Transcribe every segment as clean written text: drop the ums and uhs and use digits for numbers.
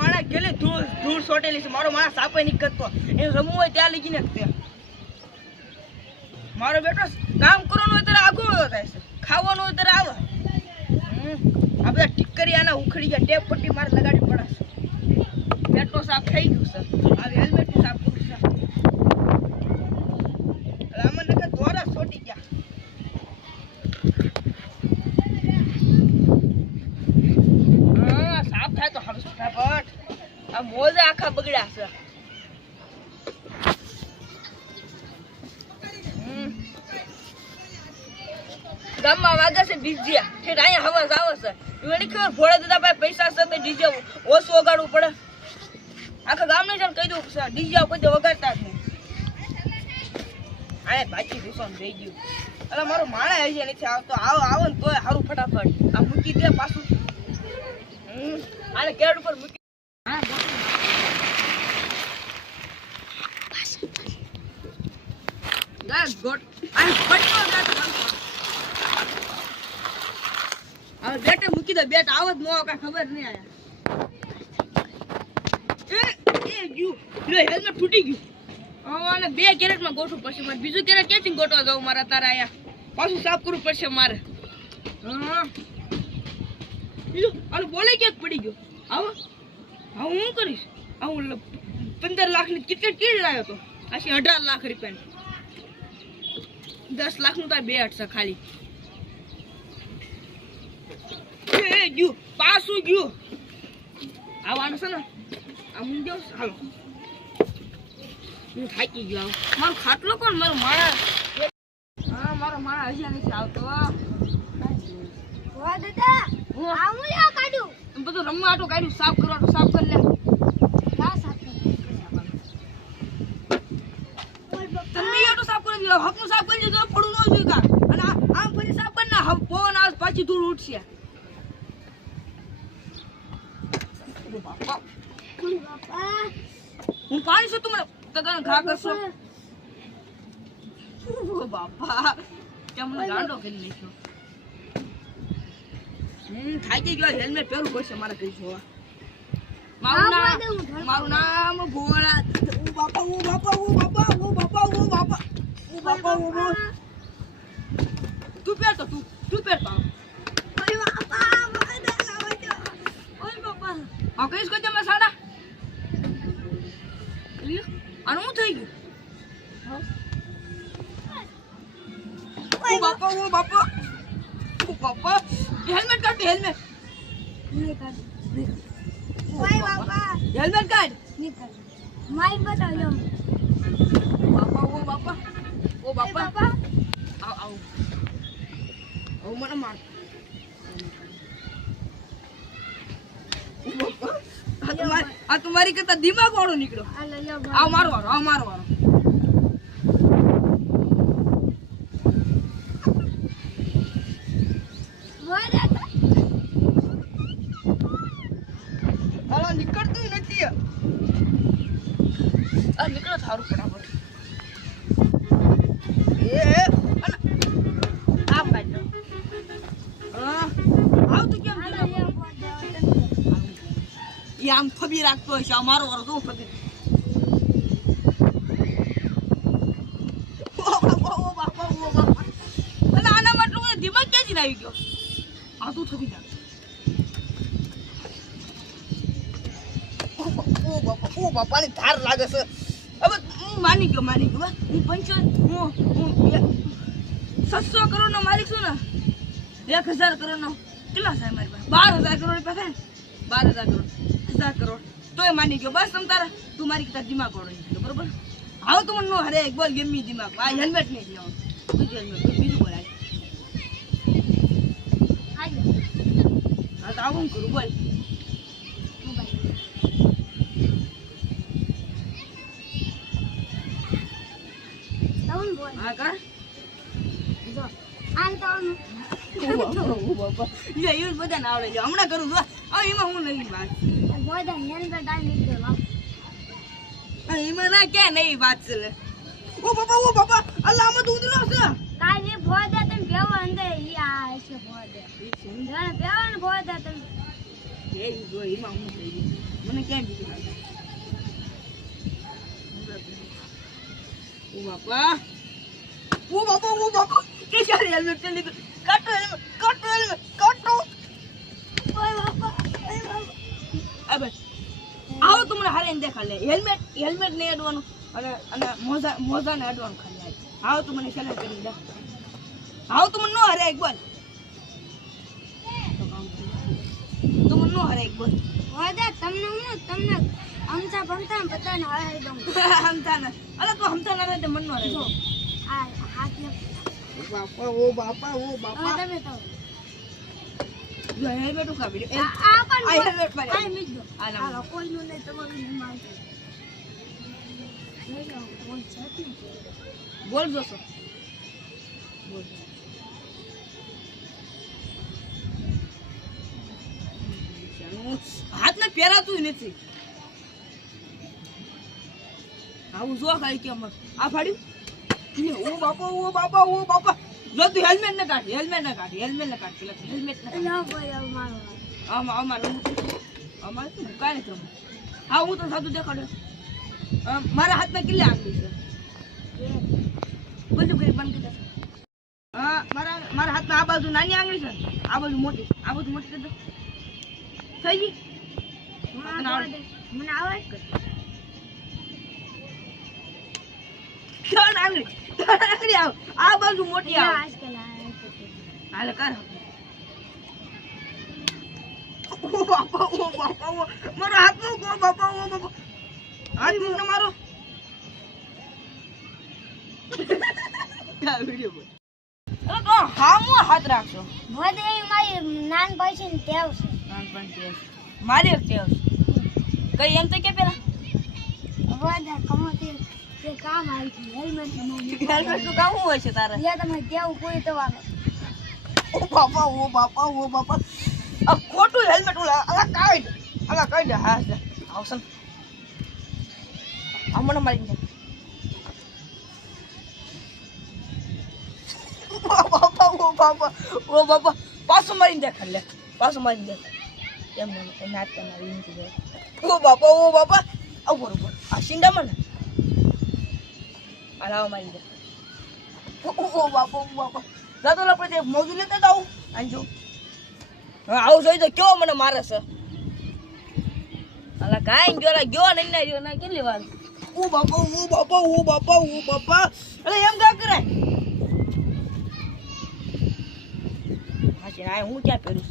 માણા ગેલી ધૂળ સોટેલી છે. મારો માણસ સાપે નહીં કરતો. એ રમવું હોય ત્યાં લગીને જ તે મારો બેટો કામ કરવાનું હોય ત્યારે આગળ થાય છે, ખાવાનું હોય ત્યારે આવે. આ બધા ટીકરી આના ઉખડી ગયા, ટેપ પટ્ટી મારે લગાડી પડાશે. બેટો સાફ થઈ ગયું છે. આ હેલ્મેટ સાફ કરું છે. આમાં નકર દોરા સોટી ગયા. સાફ થાય તો હવે ફટાફટ. આ મોજા આખા બગડ્યા છે. ગામમાં વાગે છે ડીજે, ઠેઠ અહીંયા હવા આવે છે. એની ખબર ભોળા દાદા પાસે પૈસા છે તો ડીજે ઓછું વગાડવું પડે. આખા ગામને જઈને કહી દઉં ડીજે કોઈ વગાડતા જ નહીં. આ બાકી ભૂષણ થઈ ગયું. અરે મારો માણા હજી નથી આવતો. આવો ને તોય સારું ફટાફટ. આ મૂકી દે પાછું. આને કેડ ઉપર મૂકી. હવે બેટે મૂકી દો. બેટ આવો જ ન કઈ ખબર નહીં. આયા હેલ્મેટ ફૂટી ગયું. અને 2 કેરેટમાં ગોઠવું પડશે મારે. બીજું કેરેટ ક્યાંથી ગોઠવા જાવ મારા તારા? અહીંયા પાછું સાફ કરવું પડશે મારે. બીજું બોલે ક્યાંક પડી ગયો. આવો હું કરીશ. હું 15 લાખની ટિકિટ કેવી લાવ્યો હતો? આશી 18 લાખ રૂપિયાની. 10 લાખનું તાર બેટ છે ખાલી. ગયું પાછું ગયું. આવવાનું છે ને હું જાઉં. હાલો હું થાકી ગયો. મારો ખાટલો કોણ? મારો માણા. હા મારો માણા હજી નથી આવતો. બધું રમવા આટો કાઢ્યું, સાફ કરવા સાફ કરી લે. તમે આટો સાફ કરી લો. હકનું સાફ કરી દીધું પડું ન જોયું કા. અને આમ ફરી સાફ કરી ના. પવન આવે પાછી ધૂળ ઉઠશે. હું પાણી છું તું તને ઘા કરશો. બાપા કેમ ગાંડો કરી નાખ્યો. થાકી ગયો. હેલ્મેટ પહેરવું પડશે મારે. કઈ જોવા મારું નામ ભોળા. બાપા ઓ બાપા ઓ બાપા ઓ બાપા ઓ બાપા ઓ બાપા ઓ. તું પહેરતો તું પહેરતો. ઓય બાપા ઓય બાપા. આ કઈશ કોઈ તમે સાડા આનું શું થઈ ગયું? ઓ બાપા ઓ બાપા ઓ બાપા. હેલ્મેટ કાઢ. હેલ્મેટ હેલ્મેટ કાઢ. માઈક બતાવજો. બાપા ઓ બાપા ઓ બાપા. આવ મને માર. આ તમારી કરતા દિમાગ વાળો નીકળ્યો. આ મારો વાળો. આ મારો વાળો. હાલો નીકળતું નથી. આ નીકળો થારું ફટાફટ. આમ ફબી રાખતો હશે. મારો વાળો તો ફબી. આના માટે દિમાગ ક્યાંથી આવી ગયો? આ તું થબી જા. ઓ બાપાની ધાર લાગે છે. હવે હું માની ગયો. હું 700 કરોડ નો માલિક છું ને. 1000 કરોડ નો કેટલા થાય મારી પાસે? 12000 કરોડ પાસે. 12000 કરોડ 1000 કરોડ તોય માની ગયો. બસ તમ તારા તું મારી કરતા દિમાગ વાળો નીકળ્યો. બરોબર. આવ તો મને નો હરે એક બોલ ગેમી દિમાગ. આ હેલ્મેટ નહીં લેવાનું. બીજું બોલાય. હા તો આવું કરું બોલ. હા કા જો આન તો બધા ના આવડે. હમણાં કરું. એમાં હું નહીં વાત. એમાં ના ક્યાં નહીં વાત છે. ઓ બાપા અલ્લાહ આમાં તો ઉતરો છે. કાઈ ભોદા તમે બેવો અંદર ઈ આ છે ભોદા. જણ બેવો ને ભોદા તમે છે એ જો એમાં હું થઈ ગઈ મને ક્યાં બીજું લાગે ઓ બાપા કે ચાલે હેલ્મેટ ચલી ગયું કાટો અબે આવો તમને હારે દેખા લે હેલ્મેટ ને અડવાનું અને મોજા ને અડવાનું ખાલી આવો તું મને સેલેક્ટ કરી દે આવો તું મને નો હારે એક બોલ તું મને નો હારે એક બોલ ભોદા તમને અમતા ભમતા બધાને હરાવી દઉં હમતા ના અલા તું હમતા ના રે મન નો હારે જો આ હાથ લે ઓ બાપા હવે તમે તો જો હેલ્મેટ ઉકાવી દે આ પણ આ હેલ્મેટ મારે આ મીજ દો આ ના હાલો કોઈનું નહીં તમારું નહીં મારતો લઈ જાઓ કોઈ છે જ નહીં બોલ જોસો બોલ હાથ ને પહેરાતું નથી આવું જો ખાલી કેમ આ ફાડ્યું ઓ બાપા જો તું હેલ્મેટ ને કાઢ હેલ્મેટ ને કાઢ પેલા હેલ્મેટ ને ના કોઈ આવું મારો અમારે શું કાંઈ નથી હા હું તો સાદું દેખાડ્યો મારા હાથમાં કેટલી આંગળી છે બધું કરી બંધ કરી દે હા મારા હાથમાં આ બાજુ નાની આંગળી છે આ બાજુ મોટી કરી દો થઈ ગઈ મને આવડે ત્રણ આંગળી આવ આ બાજુ મોટી આવ આજકાલ હાલે કર ઓ બાપા મારો હાથ નો ગો બાપા હાથ મૂક મારો વિડિયો બોલ તો હામો હાથ રાખજો ભોદે મારી નાનભાઈ છે ને ટેવ છે મારી એક ટેવ છે કઈ એમ તો કે પેલા ભોદા કમોતી તે કામ આવી છે હેલ્મેટ હેલ્મેટ નું કામ શું હોય છે તારે લે તમે ટેવ કોઈ તો વાલો ઓ બાપા આ ખોટું હેલ્મેટ ઓલા કાઢ દે હા છે આવસન આમણે મારી દે ઓ બાપા પાછું મારી દે ખાલે પાછું મારી દે એમ નાટ મારી નથી ઓ બાપા આવ બરોબર આ સિંડામાં ને આલાવ મારી દે ઓ બાપા જાતો આપણે મોજું લેતા જાવ આંજો હા આવું જોઈ તો કેવો મને મારે છે અલા કાઈ ગયો નહીં ના રહ્યો ના કેટલી વાર ઓ બાપા અલે એમ કા કરે હાચી આ હું ક્યાં પહેરું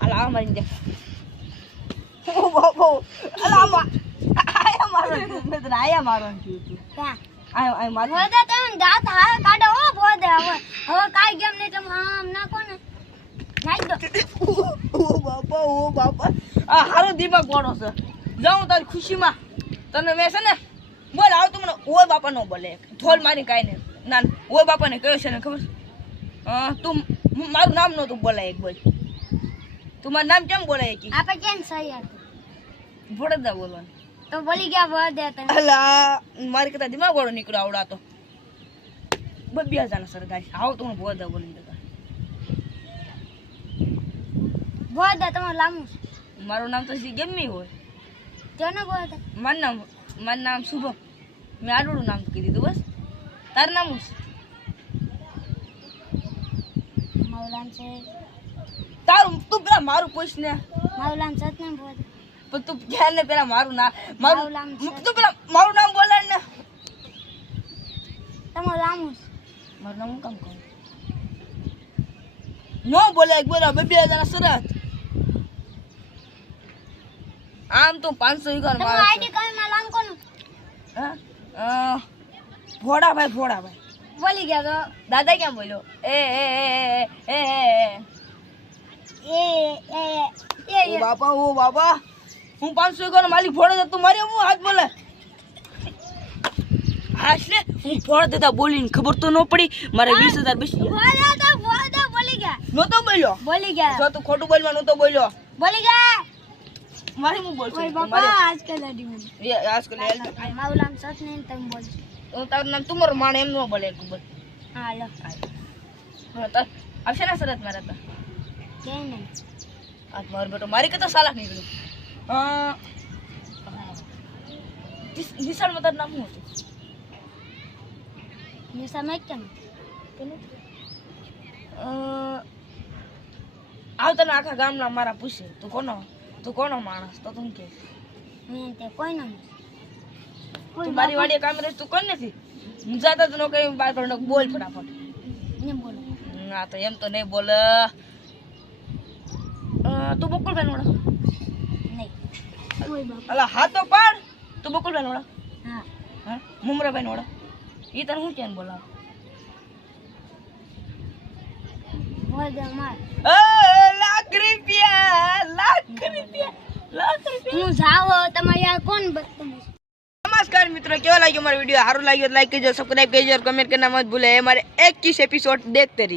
અલા આ મારી દે ઓ બાપા અલા આયા મારો મેં તો આયા મારો તું ક્યાં આયા મારો ભોદા તમે દાંત હા કાઢો હો ભોદા હવે કાઈ ગેમ નહીં તમે આમ નાખો ને નાખ દો ઓ બાપા આ હારો દિમાગ ગોળો છે જાઉં તારી ખુશીમાં તને મેં છે ને બોલ આવ તું મને ઓય બાપા નો બોલે ઢોલ મારી કાઈ ને ના ઓય બાપા ને કયો છે ને ખબર તું મારું નામ નતું બોલાય એક બોલ તું મારું નામ કેમ બોલાય કે આપણે કેમ સહી હતું ભોળદા બોલવાનું તો બોલી ગયા ભોદા તમે અલા મારી કરતા દિમાગ ગોળો નીકળ્યો આવડાતો બબ્બી હજાર સરગાઈ આવ તું ભોળદા બોલી દેતા ભોદા તમારું લાંબુ મારું નામ તો ગમે હોય જોને ભોદા મારું નામ શુભમ મેં આડું નામ કીધું દીધું બસ તારું નામ શું મૌલાન છે તારું તું પેલા મારું પૂછ ને મૌલાન સત ને ભોદા પણ તું ક્યાં ને પેલા મારું નામ મારું તું પેલા મારું નામ બોલાડ ને તમારું લાંબુ મારું નામ હું કામ કરું નો બોલે એક બોલા બે જણા સરત આમ તો 500 વીઘા તમારું આઈડી કઈ માં લાંબ કોનું હા ભોળાભાઈ બોલી ગયા તો દાદા ક્યાં બોલ્યો એ ઓ બાપા હું 500 વીઘાનો માલિક ભોળો છે તું મારી હું હાથ બોલે હાશ લે હું ભોળ દેતા બોલીને ખબર તો ન પડી મારે 20000 બેસી ભોદા બોલી ગયા નતો બોલ્યો બોલી ગયા જો તું ખોટું બોલવા નતો બોલ્યો બોલી ગયા મારી હું બોલશું ઓય બાપા આજકાલ અડી મને આજકાલ મૌલાન સત ને તમે બોલ હું તારું નામ તમારું માણ એમ ન બોલે ખબર હાલો હા તાર આવશે ને સરત મારા તા કે નહીં આજ મારો બેટો મારી કરતા સાલાક નીકળ્યો. નિશાળમાં તારું નામ શું હતું? નિશામાં કેમ પેલું આવતા આખા ગામના મારા પૂછે તું કોનો માણસ? તો તું કે મેં તે કોઈ ના તું મારી વાડીએ કામ રહે તું કોણ નથી? હું જાતા તો કઈ બાર પર બોલ ફટાફટ. ને બોલો ના તો એમ તો નહીં બોલ. તું બકુલબેન ઓળખ? નહીં કોઈ બાપ અલા હા તો પાડ. તું બકુલબેન ઓળખ? હા હા મુમરાબેન ઓળખ? ઈ તને હું કેમ બોલાવ? બોલ દે માર લાખ રૂપિયા. હું જાવો તમારે યાર કોણ બદતમીઝ નમસ્કાર મિત્રો, કેવો લાગ્યો મારો વિડીયો? સારું લાગ્યો તો લાઈક કરજો, સબસ્ક્રાઇબ કરજો, કમેન્ટ करना मत भूले. हमारे 21 एपिसोड देखते रहिए.